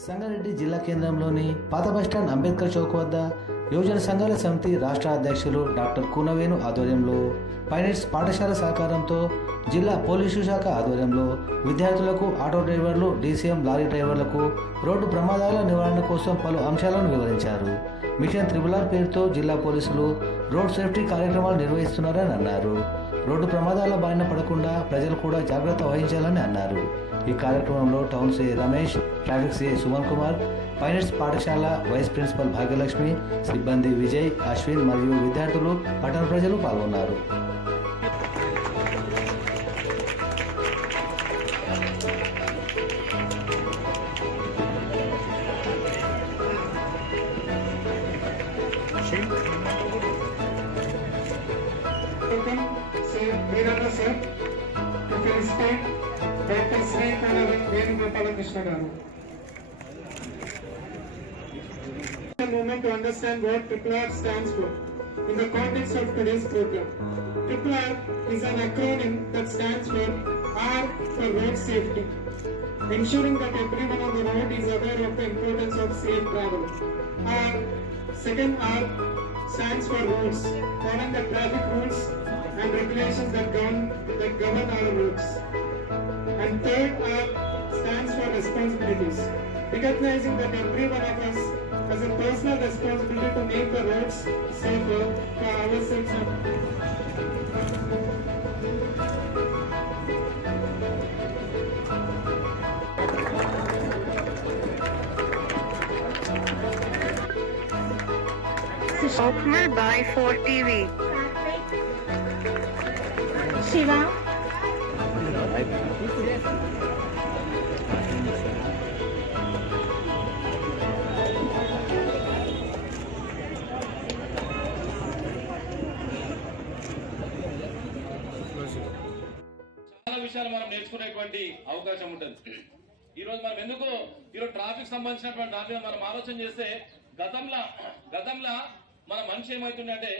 సంగారెడ్డి జిల్లా కేంద్రంలోని పాత బస్టాండ్ అంబేద్కర్ చౌక్ వద్ద యువజన సంఘాల సమితి రాష్ట్ర అధ్యక్షులు డాక్టర్ కూనవేణు ఆధ్వర్యంలో పైలట్స్ పాఠశాల సహకారంతో జిల్లా పోలీసు శాఖ ఆధ్వర్యంలో విద్యార్థులకు, ఆటో డ్రైవర్లు, డీసీఎం లారీ డ్రైవర్లకు రోడ్డు ప్రమాదాల నివారణ కోసం పలు అంశాలను వివరించారు. మిషన్ త్రిబుల్ పేరుతో జిల్లా పోలీసులు రోడ్ సేఫ్టీ కార్యక్రమాలు నిర్వహిస్తున్నారని అన్నారు. రోడ్డు ప్రమాదాల బారిన పడకుండా ప్రజలు కూడా జాగ్రత్త వహించాలని అన్నారు. ఈ కార్యక్రమంలో town CI Ramesh, traffic CI Suman Kumar, pilots పాఠశాల వైస్ ప్రిన్సిపల్ భాగ్యలక్ష్మి, సిబ్బంది విజయ్, అశ్విన్ మరియు విద్యార్థులు, పట్టణ ప్రజలు పాల్గొన్నారు. డాక్టర్ శ్రీ వేణుగోపాలకృష్ణ గారు. Moment to understand what RRR stands for in the context of today's program. RRR is an acronym that stands for R for road safety, ensuring that everyone on the road is aware of the importance of safe travel. R, second R stands for rules, following the traffic rules and regulations that govern our roads. And third R stands for responsibilities, recognizing that every one of us has a personal responsibility to make the roads safer for ourselves. Okmal by 4TV. Shiva. చాలా విషయాలు మనం నేర్చుకునేటువంటి అవకాశం ఉంటుంది. ఈ రోజు మనం ఎందుకు ఈరోజు ట్రాఫిక్ సంబంధించినటువంటి దాని మీద మనం ఆలోచన చేస్తే గతంలో మన మనిషి ఏమవుతుందంటే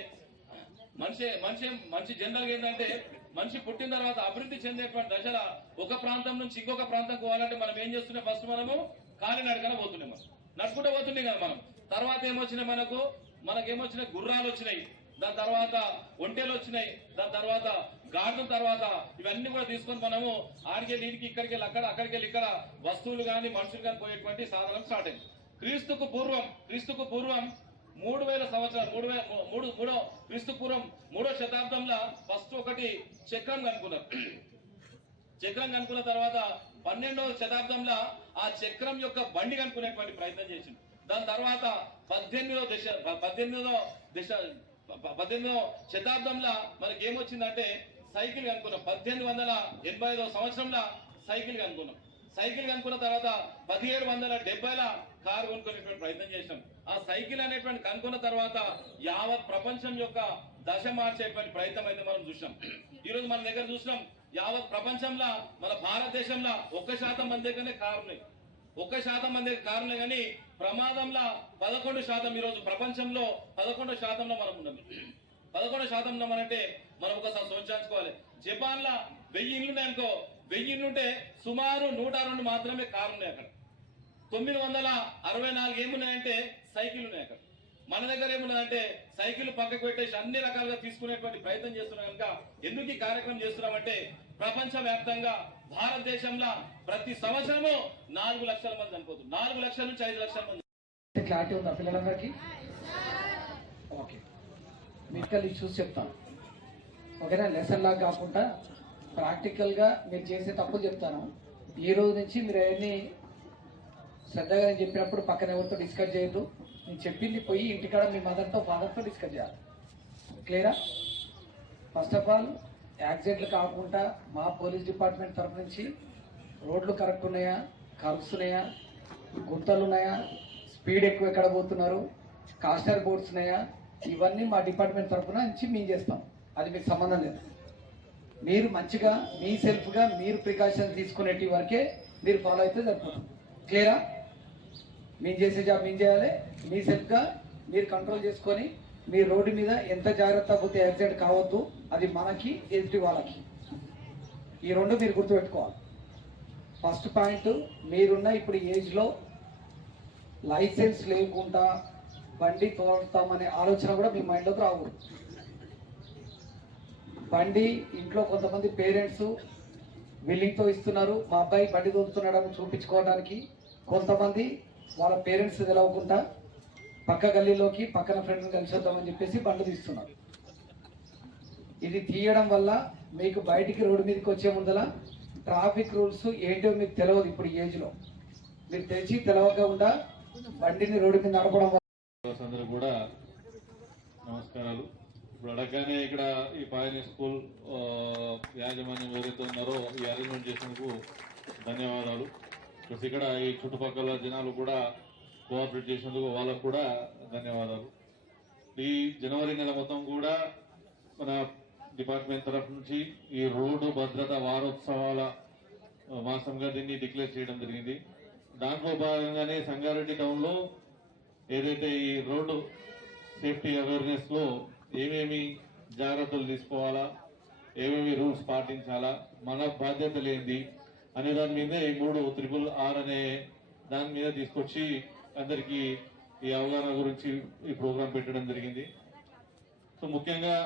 మనిషి జనరల్ గా ఏంటంటే మనిషి పుట్టిన తర్వాత అభివృద్ధి చెందేటువంటి దశల ఒక ప్రాంతం నుంచి ఇంకొక ప్రాంతం పోవాలంటే మనం ఏం చేస్తున్నాం, ఫస్ట్ మనము కాలినడకన పోతున్నాం, మనం నడుచుకుంటూ పోతున్నాం కదా. మనం తర్వాత ఏమొచ్చినాయి, మనకేమొచ్చినాయి, గుర్రాలు వచ్చినాయి, దాని తర్వాత ఒంటెలు వచ్చినాయి, దాని తర్వాత గార్డుల తర్వాత ఇవన్నీ కూడా తీసుకొని మనము ఆడికెళ్ళి ఇడికి ఇక్కడికి వెళ్ళి అక్కడికి వెళ్ళి ఇక్కడ వస్తువులు కానీ మనుషులు కానీ పోయేటువంటి సాధనం స్టార్ట్ అయింది. క్రీస్తుకు పూర్వం 3000 సంవత్సరాలు క్రీస్తు పూర్వం 3వ శతాబ్దంలో ఫస్ట్ ఒకటి చక్రం కనుక్కున్నారు. చక్రం కనుక్కున్న తర్వాత 12వ శతాబ్దంలో ఆ చక్రం యొక్క బండి కనుక్కునేటువంటి ప్రయత్నం చేసింది. దాని తర్వాత 18వ శతాబ్దంలో మనకి ఏమొచ్చిందంటే సైకిల్ కనుక్కున్నాం. 1885వ సంవత్సరంలో సైకిల్ కనుక్కున్నాం. సైకిల్ కనుక్కున్న తర్వాత 1770లో కారు కొనుక్కునేటువంటి ప్రయత్నం చేసినాం. ఆ సైకిల్ అనేటువంటి కనుక్కున్న తర్వాత యావత్ ప్రపంచం యొక్క దశ మార్చేటువంటి ప్రయత్నం అయితే మనం చూసినాం. ఈరోజు మన దగ్గర చూసినాం, యావత్ ప్రపంచంలో మన భారతదేశంలో 1% మంది దగ్గరనే కారున్నాయి. 1% మంది కారున్నాయి కానీ ప్రమాదంలో 11%. ఈరోజు ప్రపంచంలో 11%లో మనం ఉన్నాం. 11%లో మనంటే మనం ఒకసారి సోచించుకోవాలి. జపాన్ లో 1000 ఇళ్ళు ఉన్నాయనుకో, 1000 ఇళ్ళు ఉంటే సుమారు 102 మాత్రమే కారు ఉన్నాయి. అక్కడ 964 ఏమున్నాయంటే సైకిల్ ఉన్నాయి. అక్కడ మన దగ్గర ఏమున్నదంటే సైకిల్ పక్కకు పెట్టేసి అన్ని రకాలుగా తీసుకునేటువంటి ప్రయత్నం చేస్తున్నాం. కనుక ఎందుకు ఈ కార్యక్రమం చేస్తున్నామంటే ప్రపంచ వ్యాప్తంగా భారతదేశంలో ప్రతి సంవత్సరము 4 లక్షల మంది చనిపోతుంది. 4 లక్షల నుంచి 5 లక్షల మంది. క్లారిటీ ఉందా పిల్లలందరికీ? ఓకే, మెడికల్ ఇష్యూస్ చెప్తాను, ఓకేనా? లెసన్ లాగా కాకుండా ప్రాక్టికల్గా మీరు చేసే తప్పులు చెప్తాను. ఈ రోజు నుంచి మీరు అవన్నీ శ్రద్ధగా నేను చెప్పినప్పుడు పక్కన ఎవరితో డిస్కస్ చేయొద్దు. నేను చెప్పింది పోయి ఇంటికాడ మీ మదర్తో ఫాదర్తో డిస్కస్ చేయాలి. క్లియరా? ఫస్ట్ ఆఫ్ ఆల్ యాక్సిడెంట్లు కాకుండా మా పోలీస్ డిపార్ట్మెంట్ తరఫు నుంచి రోడ్లు కరెక్ట్ ఉన్నాయా, కర్వ్స్ ఉన్నాయా, గుంతలు ఉన్నాయా, స్పీడ్ ఎక్కువ ఎక్కడ పోతున్నారు, కాస్టర్ బోర్డ్స్ ఉన్నాయా, ఇవన్నీ మా డిపార్ట్మెంట్ తరఫున నుంచి మేము చేస్తాం. అది మీకు సంబంధం లేదు. మీరు మంచిగా మీ సెల్ఫ్గా మీరు ప్రికాషన్స్ తీసుకునేటి వరకే మీరు ఫాలో అయితే సరిపోతుంది. క్లియరా? మేము చేసే జాబ్ మేము చేయాలి. మీ సెల్ఫ్గా మీరు కంట్రోల్ చేసుకొని మీ రోడ్డు మీద ఎంత జాగ్రత్త పోతే యాక్సిడెంట్ కావద్దు, అది మనకి ఎదుటి వాళ్ళకి. ఈ రెండు మీరు గుర్తుపెట్టుకోవాలి. ఫస్ట్ పాయింట్, మీరున్న ఇప్పుడు ఏజ్లో లైసెన్స్ లేకుండా బండి తోలుతామనే ఆలోచన కూడా మీ మైండ్లోకి రాకూడదు. బండి ఇంట్లో కొంతమంది పేరెంట్స్ విల్లింగ్తో ఇస్తున్నారు, మా అబ్బాయి బండి తోలుతున్నాడని చూపించుకోవడానికి. కొంతమంది వాళ్ళ పేరెంట్స్ తెలవకుండా పక్క గల్లీలోకి పక్కన ఫ్రెండ్స్ కలిసి వద్దామని చెప్పేసి బండి తీస్తున్నారు. ఇది తీయడం వల్ల మీకు బయటికి రోడ్డు మీదకి వచ్చే ముందల ట్రాఫిక్ రూల్స్ ఏంటో మీకు తెలియదు. ఇప్పుడు ఈ ఏజ్లో మీరు తెలిసి తెలవకుండా బండిని రోడ్డు మీద నడపడం వల్ల అందరూ కూడా నమస్కారాలు. ఇప్పుడు అడగగానే ఇక్కడ ఈ పాయని స్కూల్ యాజమాన్యం ఎవరైతే ఉన్నారో ఈ అరేంజ్మెంట్ చేసినందుకు ధన్యవాదాలు. ప్లస్ ఇక్కడ ఈ చుట్టుపక్కల జనాలు కూడా కోఆపరేట్ చేసినందుకు వాళ్ళకు కూడా ధన్యవాదాలు. ఈ జనవరి నెల మొత్తం కూడా మన డిపార్ట్మెంట్ తరఫు నుంచి ఈ రోడ్డు భద్రత వారోత్సవాల మాసంగా దీన్ని డిక్లేర్ చేయడం జరిగింది. దాంట్లో భాగంగానే సంగారెడ్డి టౌన్లో ఏదైతే ఈ రోడ్డు సేఫ్టీ అవేర్నెస్లో ఏమేమి జాగ్రత్తలు తీసుకోవాలా, ఏమేమి రూల్స్ పాటించాలా, మన బాధ్యతలు ఏంది అనే దాని మీద ఈ 3RRR అనే దాని మీద తీసుకొచ్చి అందరికీ ఈ అవగాహన గురించి ఈ ప్రోగ్రాం పెట్టడం జరిగింది. సో ముఖ్యంగా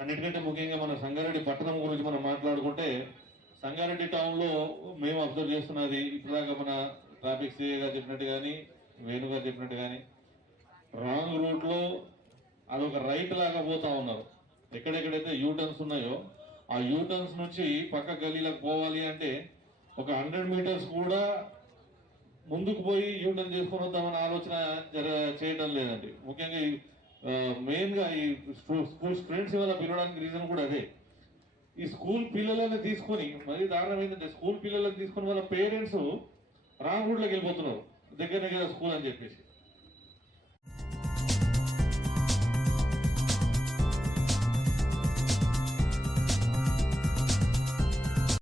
అన్నిటికంటే ముఖ్యంగా మన సంగారెడ్డి పట్టణం గురించి మనం మాట్లాడుకుంటే, సంగారెడ్డి టౌన్లో మేము అబ్జర్వ్ చేస్తున్నది ఇప్పటిదాకా మన ట్రాఫిక్ సిఐ గారు చెప్పినట్టు కానీ వేణు గారు చెప్పినట్టు కానీ రాంగ్ రూట్లో అదొక రైట్ లాగా పోతా ఉన్నారు. ఎక్కడెక్కడైతే యూటర్న్స్ ఉన్నాయో ఆ యూటర్న్స్ నుంచి పక్క గల్లీలకు పోవాలి అంటే ఒక 100 మీటర్స్ కూడా ముందుకు పోయి యూటర్న్ చేసుకొని వద్దామని ఆలోచన చేయడం లేదండి. ముఖ్యంగా మెయిన్గా ఈ స్కూల్ స్టూడెంట్స్ వల్ల పిలవడానికి రీజన్ కూడా అదే. ఈ స్కూల్ పిల్లలని తీసుకొని మరీ దారుణం ఏంటంటే స్కూల్ పిల్లలని తీసుకొని వాళ్ళ పేరెంట్స్ రాంగ్ రూట్లోకి వెళ్ళిపోతున్నారు, దగ్గర స్కూల్ అని చెప్పేసి.